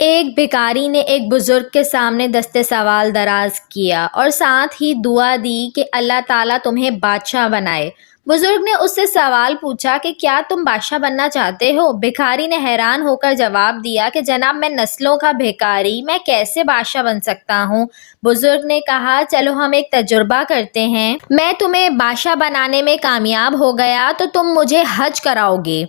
ایک بھکاری نے ایک بزرگ کے سامنے دست سوال دراز کیا اور ساتھ ہی دعا دی کہ اللہ تعالیٰ تمہیں بادشاہ بنائے۔ بزرگ نے اس سے سوال پوچھا کہ کیا تم بادشاہ بننا چاہتے ہو؟ بھکاری نے حیران ہو کر جواب دیا کہ جناب میں نسلوں کا بھکاری، میں کیسے بادشاہ بن سکتا ہوں؟ بزرگ نے کہا چلو ہم ایک تجربہ کرتے ہیں، میں تمہیں بادشاہ بنانے میں کامیاب ہو گیا تو تم مجھے حج کراؤ گے،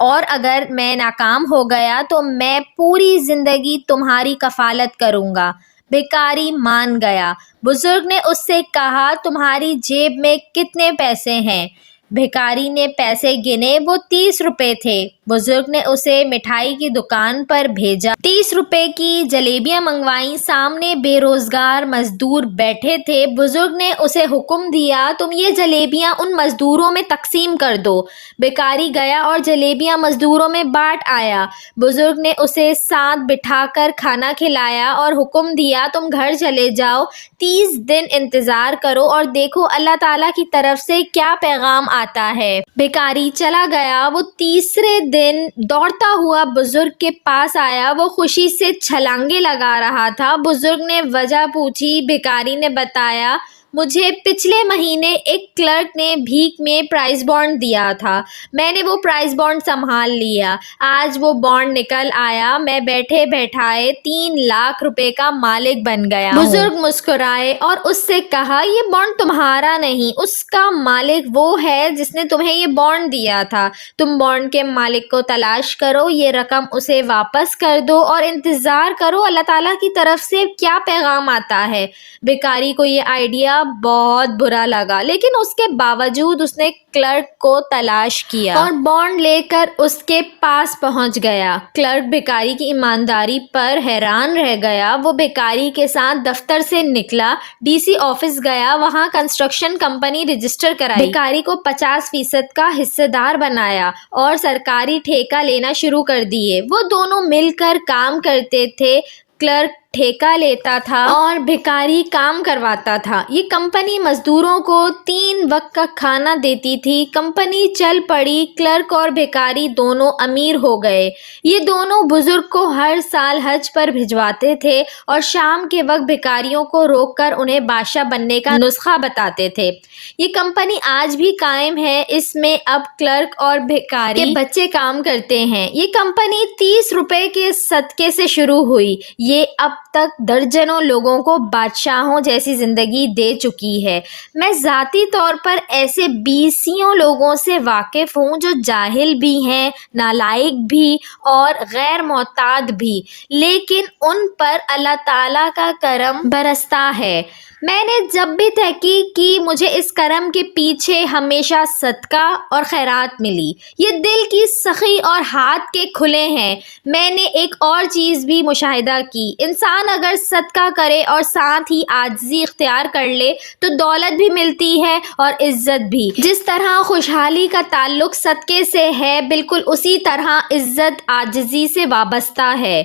اور اگر میں ناکام ہو گیا تو میں پوری زندگی تمہاری کفالت کروں گا۔ بھکاری مان گیا۔ بزرگ نے اس سے کہا تمہاری جیب میں کتنے پیسے ہیں؟ بھکاری نے پیسے گنے، وہ 30 روپے تھے۔ بزرگ نے اسے مٹھائی کی دکان پر بھیجا، 30 روپے کی جلیبیاں منگوائیں۔ سامنے بے روزگار مزدور بیٹھے تھے۔ بزرگ نے اسے حکم دیا تم یہ جلیبیاں ان مزدوروں میں تقسیم کر دو۔ بھکاری گیا اور جلیبیاں مزدوروں میں بانٹ آیا۔ بزرگ نے اسے ساتھ بٹھا کر کھانا کھلایا اور حکم دیا تم گھر چلے جاؤ، 30 دن انتظار کرو اور دیکھو اللہ تعالیٰ کی طرف سے کیا پیغام آتا ہے۔ بھکاری چلا گیا۔ وہ تیسرے دن دوڑتا ہوا بزرگ کے پاس آیا۔ وہ خوشی سے چھلانگیں لگا رہا تھا۔ بزرگ نے وجہ پوچھی۔ بھکاری نے بتایا مجھے پچھلے مہینے ایک کلرک نے بھیک میں پرائز بانڈ دیا تھا، میں نے وہ پرائز بانڈ سنبھال لیا، آج وہ بانڈ نکل آیا، میں بیٹھے بیٹھائے 3 لاکھ روپے کا مالک بن گیا ہوں۔ بزرگ مسکرائے اور اس سے کہا یہ بانڈ تمہارا نہیں، اس کا مالک وہ ہے جس نے تمہیں یہ بانڈ دیا تھا، تم بانڈ کے مالک کو تلاش کرو، یہ رقم اسے واپس کر دو اور انتظار کرو اللہ تعالیٰ کی طرف سے کیا پیغام آتا ہے۔ بھکاری کو یہ آئیڈیا بہت برا لگا، لیکن اس کے باوجود اس نے کلرک کو تلاش کیا اور بانڈ لے کر اس کے پاس پہنچ گیا۔ کلرک بھکاری کی ایمانداری پر حیران رہ گیا۔ وہ بھکاری کے ساتھ دفتر سے نکلا، ڈی سی آفس گیا، وہاں کنسٹرکشن کمپنی رجسٹر کرائی، بھکاری کو 50% کا حصہ دار بنایا اور سرکاری ٹھیکہ لینا شروع کر دیے۔ وہ دونوں مل کر کام کرتے تھے، کلرک ٹھیکہ لیتا تھا اور بھکاری کام کرواتا تھا۔ یہ کمپنی مزدوروں کو 3 وقت کا کھانا دیتی تھی۔ کمپنی چل پڑی، کلرک اور بھکاری دونوں امیر ہو گئے۔ یہ دونوں بزرگ کو ہر سال حج پر بھجواتے تھے اور شام کے وقت بھکاریوں کو روک کر انہیں بادشاہ بننے کا نسخہ بتاتے تھے۔ یہ کمپنی آج بھی قائم ہے، اس میں اب کلرک اور بھکاری کے بچے کام کرتے ہیں۔ یہ کمپنی 30 روپے کے صدقے سے شروع ہوئی، یہ اب تک درجنوں لوگوں کو بادشاہوں جیسی زندگی دے چکی ہے۔ میں ذاتی طور پر ایسے 20 لوگوں سے واقف ہوں جو جاہل بھی ہیں، نالائق بھی اور غیر معتاد بھی، لیکن ان پر اللہ تعالیٰ کا کرم برستا ہے۔ میں نے جب بھی تحقیق کی مجھے اس کرم کے پیچھے ہمیشہ صدقہ اور خیرات ملی۔ یہ دل کی سخی اور ہاتھ کے کھلے ہیں۔ میں نے ایک اور چیز بھی مشاہدہ کی، انسان اگر صدقہ کرے اور ساتھ ہی عاجزی اختیار کر لے تو دولت بھی ملتی ہے اور عزت بھی۔ جس طرح خوشحالی کا تعلق صدقے سے ہے، بالکل اسی طرح عزت عاجزی سے وابستہ ہے۔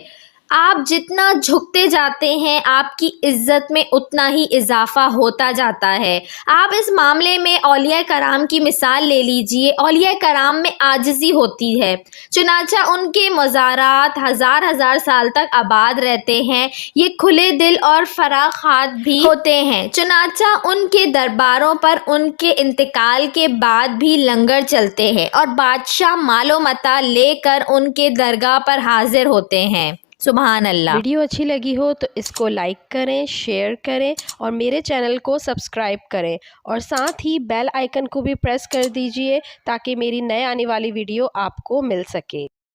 آپ جتنا جھکتے جاتے ہیں آپ کی عزت میں اتنا ہی اضافہ ہوتا جاتا ہے۔ آپ اس معاملے میں اولیاء کرام کی مثال لے لیجئے، اولیاء کرام میں عاجزی ہوتی ہے، چنانچہ ان کے مزارات ہزار سال تک آباد رہتے ہیں۔ یہ کھلے دل اور فراخ ہاتھ بھی ہوتے ہیں، چنانچہ ان کے درباروں پر ان کے انتقال کے بعد بھی لنگر چلتے ہیں اور بادشاہ مال و متاع لے کر ان کے درگاہ پر حاضر ہوتے ہیں۔ سبحان اللہ۔ ویڈیو اچھی لگی ہو تو اس کو لائک کریں، شیئر کریں اور میرے چینل کو سبسکرائب کریں اور ساتھ ہی بیل آئیکن کو بھی پریس کر دیجئے تاکہ میری نئے آنے والی ویڈیو آپ کو مل سکے۔